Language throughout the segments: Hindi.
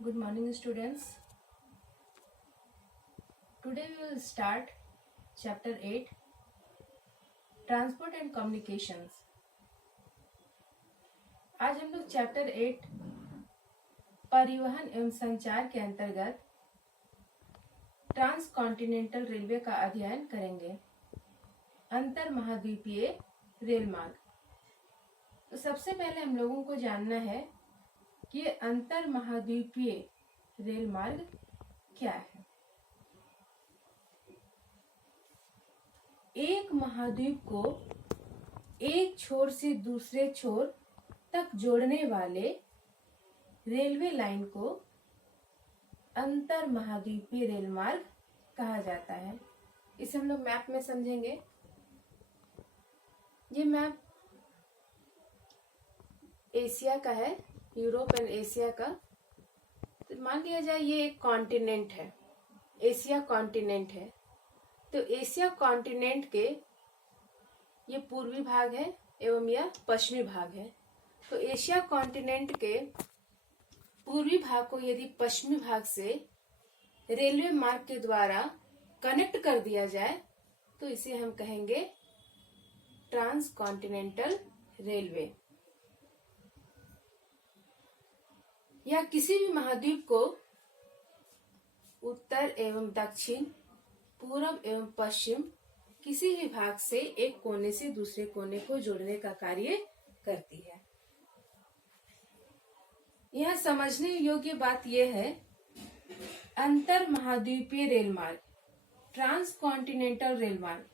Good morning, students. Today we will start chapter 8 Transport and Communications. आज हम लोग चैप्टर 8 परिवहन एवं संचार के अंतर्गत ट्रांस कॉन्टिनेंटल रेलवे का अध्ययन करेंगे। अंतर महाद्वीपीय रेल मार्ग। तो सबसे पहले हम लोगों को जानना है कि अंतर महाद्वीपीय रेल मार्ग क्या है। एक महाद्वीप को एक छोर से दूसरे छोर तक जोड़ने वाले रेलवे लाइन को अंतर महाद्वीपीय रेल मार्ग कहा जाता है। इसे हम लोग मैप में समझेंगे। ये मैप एशिया का है, यूरोप एंड एशिया का। तो मान लिया जाए ये एक कॉन्टिनेंट है, एशिया कॉन्टिनेंट है। तो एशिया कॉन्टिनेंट के ये पूर्वी भाग है एवं यह पश्चिमी भाग है। तो एशिया कॉन्टिनेंट के पूर्वी भाग को यदि पश्चिमी भाग से रेलवे मार्ग के द्वारा कनेक्ट कर दिया जाए तो इसे हम कहेंगे ट्रांस कॉन्टिनेंटल रेलवे। या किसी भी महाद्वीप को उत्तर एवं दक्षिण, पूर्व एवं पश्चिम किसी भी भाग से एक कोने से दूसरे कोने को जोड़ने का कार्य करती है। यह समझने योग्य बात यह है, अंतर महाद्वीपीय रेल मार्ग, ट्रांस कॉन्टिनेंटल रेल मार्ग,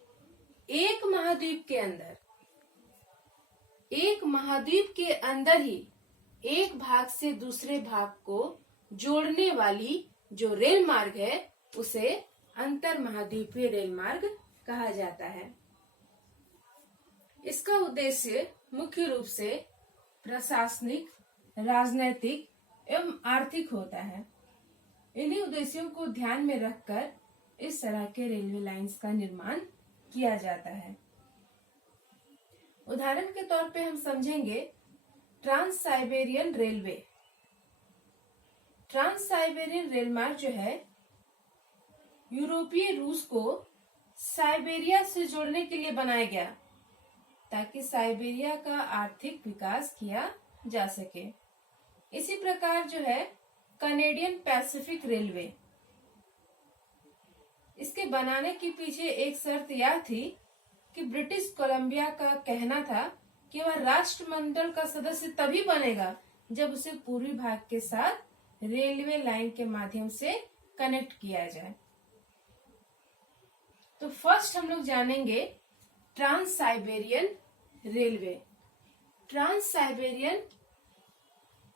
एक महाद्वीप के अंदर ही एक भाग से दूसरे भाग को जोड़ने वाली जो रेल मार्ग है उसे अंतर महाद्वीपीय रेल मार्ग कहा जाता है। इसका उद्देश्य मुख्य रूप से प्रशासनिक, राजनैतिक एवं आर्थिक होता है। इन्हीं उद्देश्यों को ध्यान में रखकर इस तरह के रेलवे लाइंस का निर्माण किया जाता है। उदाहरण के तौर पे हम समझेंगे trans Siberian railway. Trans Siberian rail मार्ग जो है यूरोपीय रूस को साइबेरिया से जोड़ने के लिए बनाया गया ताकि साइबेरिया का आर्थिक विकास किया जा सके। इसी प्रकार जो है कनेडियन पैसिफिक रेलवे, इसके बनाने के पीछे एक शर्त यह थी कि ब्रिटिश कोलंबिया का कहना था कि वह राष्ट्रमंडल का सदस्य तभी बनेगा जब उसे पूर्वी भाग के साथ रेलवे लाइन के माध्यम से कनेक्ट किया जाए। तो फर्स्ट हम लोग जानेंगे trans Siberian railway. Trans Siberian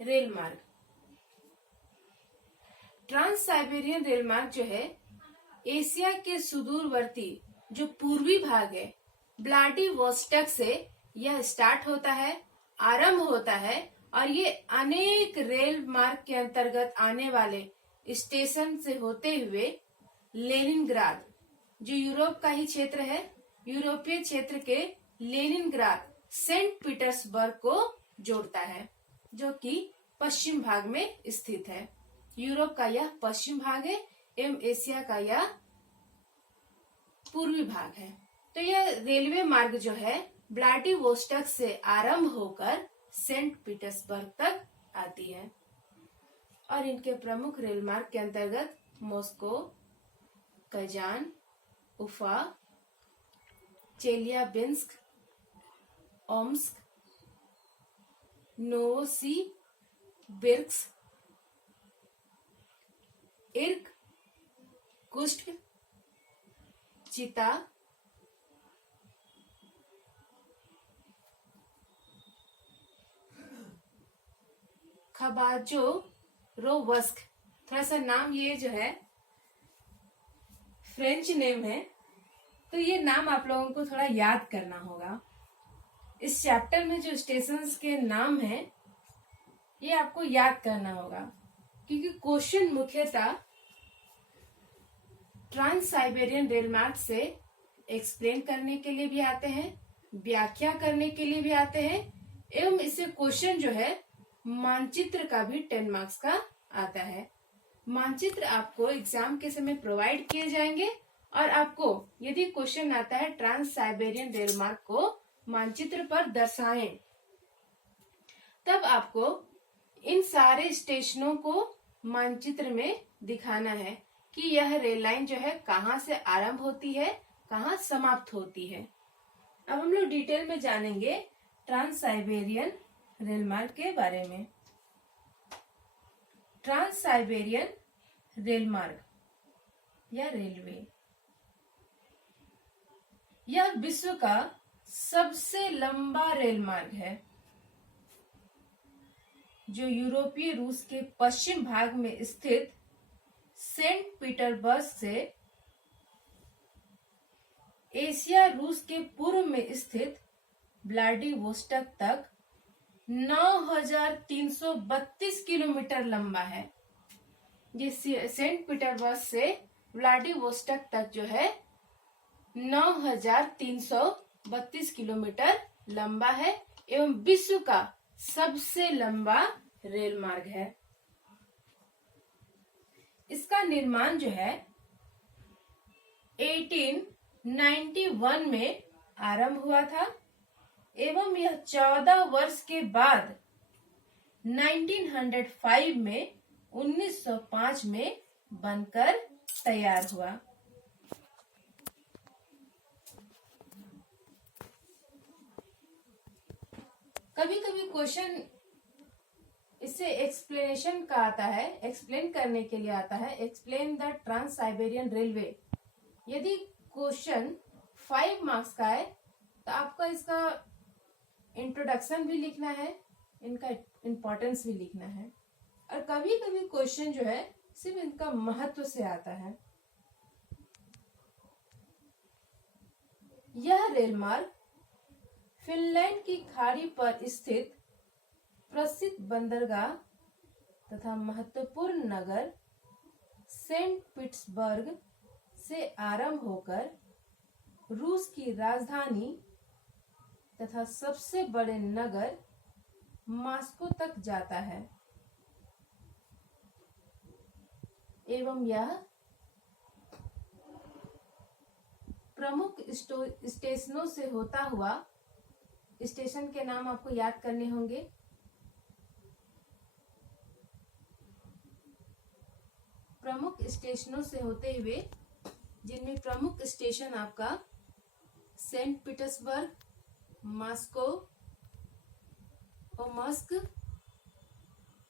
rail मार्ग। ट्रांस साइबेरियन रेल मार्ग जो है एशिया के सुदूरवर्ती जो पूर्वी भाग है व्लादिवोस्टॉक से यह स्टार्ट होता है, आरंभ होता है और ये अनेक रेल मार्ग के अंतर्गत आने वाले स्टेशन से होते हुए लेनिनग्राद जो यूरोप का ही क्षेत्र है, यूरोपीय क्षेत्र के लेनिनग्राद, सेंट पीटर्सबर्ग को जोड़ता है जो कि पश्चिम भाग में स्थित है। यूरोप का यह पश्चिम भाग है एवं एशिया का यह पूर्वी भाग है। तो यह रेलवे मार्ग जो है व्लादिवोस्टॉक से आरंभ होकर सेंट पीटर्सबर्ग तक आती है और इनके प्रमुख रेल मार्ग के अंतर्गत Moscow, Kazan, Ufa, Chelyabinsk, Omsk, Novosibirsk, Irkutsk, Chita, Khabarovsk. थोड़ा सा नाम ये जो है फ्रेंच नेम है, तो ये नाम आप लोगों को थोड़ा याद करना होगा। इस चैप्टर में जो स्टेशंस के नाम हैं ये आपको याद करना होगा क्योंकि क्वेश्चन मुख्यतः ट्रांस साइबेरियन रेल मार्ग से एक्सप्लेन करने के लिए भी आते हैं, व्याख्या करने के लिए भी आते हैं एवं इससे क्वेश्चन जो है मानचित्र का भी 10 मार्क्स का आता है। मानचित्र आपको एग्जाम के समय प्रोवाइड किए जाएंगे और आपको यदि क्वेश्चन आता है ट्रांस साइबेरियन रेल मार्ग को मानचित्र पर दर्शाएं, तब आपको इन सारे स्टेशनों को मानचित्र में दिखाना है कि यह रेल लाइन जो है कहाँ से आरंभ होती है, कहाँ समाप्त होती है। अब हम लोग डिटेल में जानेंगे ट्रांस साइबेरियन रेल मार्ग के बारे में। ट्रांस साइबेरियन रेल मार्ग या रेलवे यह विश्व का सबसे लंबा रेल मार्ग है, जो यूरोपीय रूस के पश्चिम भाग में स्थित सेंट पीटर्सबर्ग से एशिया रूस के पूर्व में स्थित व्लादिवोस्टोक तक 9,332 किलोमीटर लंबा है। ये सेंट पीटर्सबर्ग से व्लादिवोस्टोक तक जो है 9,332 किलोमीटर लंबा है एवं विश्व का सबसे लंबा रेल मार्ग है। इसका निर्माण जो है 1891 में आरंभ हुआ था एवं यह 14 वर्ष के बाद 1905 में बनकर तैयार हुआ। कभी कभी क्वेश्चन इससे एक्सप्लेनेशन का आता है, एक्सप्लेन करने के लिए आता है, explain the trans Siberian railway. यदि क्वेश्चन 5 मार्क्स का है तो आपका इसका इंट्रोडक्शन भी लिखना है, इनका इम्पोर्टेंस भी लिखना है। और कभी कभी क्वेश्चन जो है सिर्फ इनका महत्व से आता है। यह रेल मार्ग फिनलैंड की खाड़ी पर स्थित प्रसिद्ध बंदरगाह तथा महत्वपूर्ण नगर सेंट पीटर्सबर्ग से आरंभ होकर रूस की राजधानी तथा सबसे बड़े नगर मॉस्को तक जाता है एवं यह प्रमुख स्टेशनों से होता हुआ, स्टेशन के नाम आपको याद करने होंगे। प्रमुख स्टेशनों से होते हुए, जिनमें प्रमुख स्टेशन आपका सेंट पीटर्सबर्ग, मॉस्को, ओमस्क,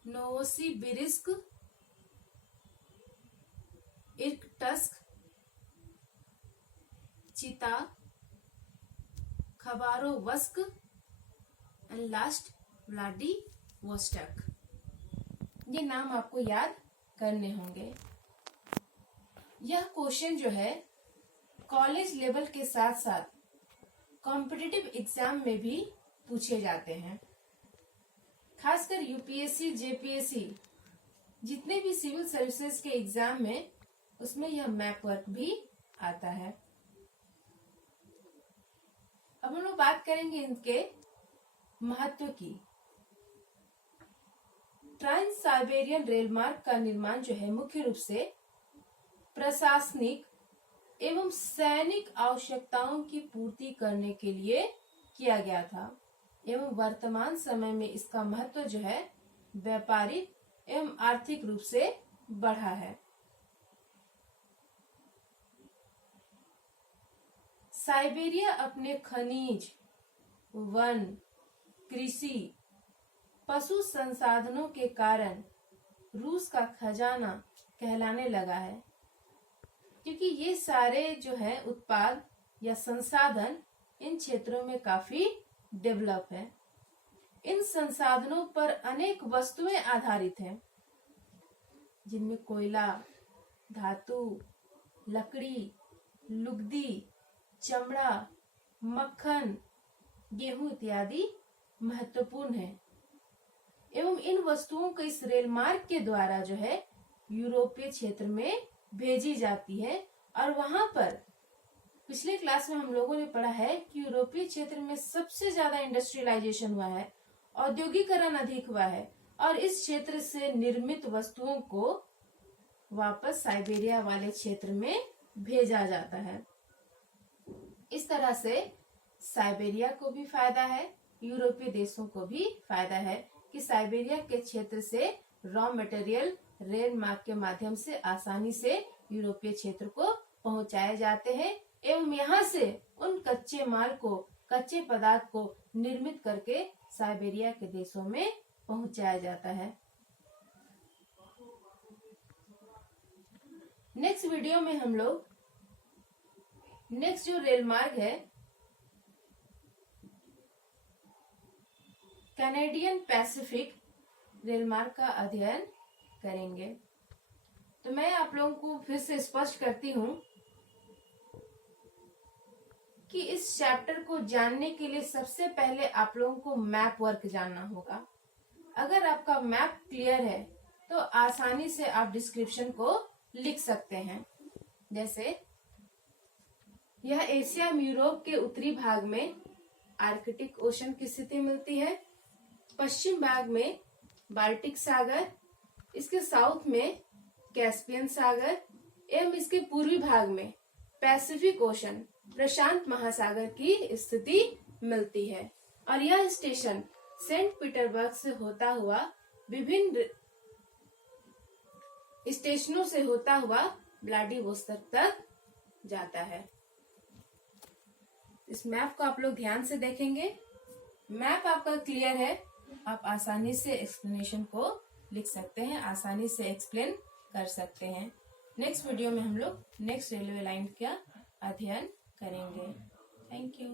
नोवोसिबिर्स्क, इर्कट्स्क, चिता, खबारोव्स्क एंड लास्ट व्लादिवोस्टोक, ये नाम आपको याद करने होंगे। यह क्वेश्चन जो है कॉलेज लेवल के साथ साथ कॉम्पिटिटिव एग्जाम में भी पूछे जाते हैं। खासकर यूपीएससी, जेपीएससी, जितने भी सिविल सर्विसेज के एग्जाम में उसमें यह मैप वर्क भी आता है। अब हम लोग बात करेंगे इनके महत्व की। ट्रांस साइबेरियन रेल मार्ग का निर्माण जो है मुख्य रूप से प्रशासनिक एवं सैनिक आवश्यकताओं की पूर्ति करने के लिए किया गया था एवं वर्तमान समय में इसका महत्व जो है व्यापारिक एवं आर्थिक रूप से बढ़ा है। साइबेरिया अपने खनिज, वन, कृषि, पशु संसाधनों के कारण रूस का खजाना कहलाने लगा है, क्योंकि ये सारे जो है उत्पाद या संसाधन इन क्षेत्रों में काफी डेवलप है। इन संसाधनों पर अनेक वस्तुएं आधारित हैं, जिनमें कोयला, धातु, लकड़ी, लुगदी, चमड़ा, मक्खन, गेहूं इत्यादि महत्वपूर्ण है एवं इन वस्तुओं को इस रेल मार्ग के द्वारा जो है यूरोपीय क्षेत्र में भेजी जाती है। और वहां पर पिछले क्लास में हम लोगों ने पढ़ा है कि यूरोपीय क्षेत्र में सबसे ज्यादा इंडस्ट्रियलाइजेशन हुआ है, औद्योगिकरण अधिक हुआ है और इस क्षेत्र से निर्मित वस्तुओं को वापस साइबेरिया वाले क्षेत्र में भेजा जाता है। इस तरह से साइबेरिया को भी फायदा है, यूरोपीय देशों को भी फायदा है कि साइबेरिया के क्षेत्र से रॉ मटेरियल रेल मार्ग के माध्यम से आसानी से यूरोपीय क्षेत्र को पहुंचाए जाते हैं एवं यहाँ से उन कच्चे माल को, कच्चे पदार्थ को निर्मित करके साइबेरिया के देशों में पहुंचाया जाता है। नेक्स्ट वीडियो में हम लोग नेक्स्ट जो रेल मार्ग है कैनेडियन पैसिफिक रेल मार्ग का अध्ययन करेंगे। तो मैं आप लोगों को फिर से स्पष्ट करती हूँ कि इस चैप्टर को जानने के लिए सबसे पहले आप लोगों को मैप वर्क जानना होगा। अगर आपका मैप क्लियर है तो आसानी से आप डिस्क्रिप्शन को लिख सकते हैं। जैसे यह एशिया यूरोप के उत्तरी भाग में आर्कटिक ओशन की स्थिति मिलती है, पश्चिम भाग में बाल्टिक सागर, इसके साउथ में कैस्पियन सागर एवं इसके पूर्वी भाग में पैसिफिक ओशन, प्रशांत महासागर की स्थिति मिलती है। और यह स्टेशन सेंट पीटर्सबर्ग से होता हुआ विभिन्न स्टेशनों से होता हुआ व्लादिवोस्तोक तक जाता है। इस मैप को आप लोग ध्यान से देखेंगे। मैप आपका क्लियर है, आप आसानी से एक्सप्लेनेशन को लिख सकते हैं, आसानी से एक्सप्लेन कर सकते हैं। नेक्स्ट वीडियो में हम लोग नेक्स्ट रेलवे लाइन का अध्ययन करेंगे। Thank you.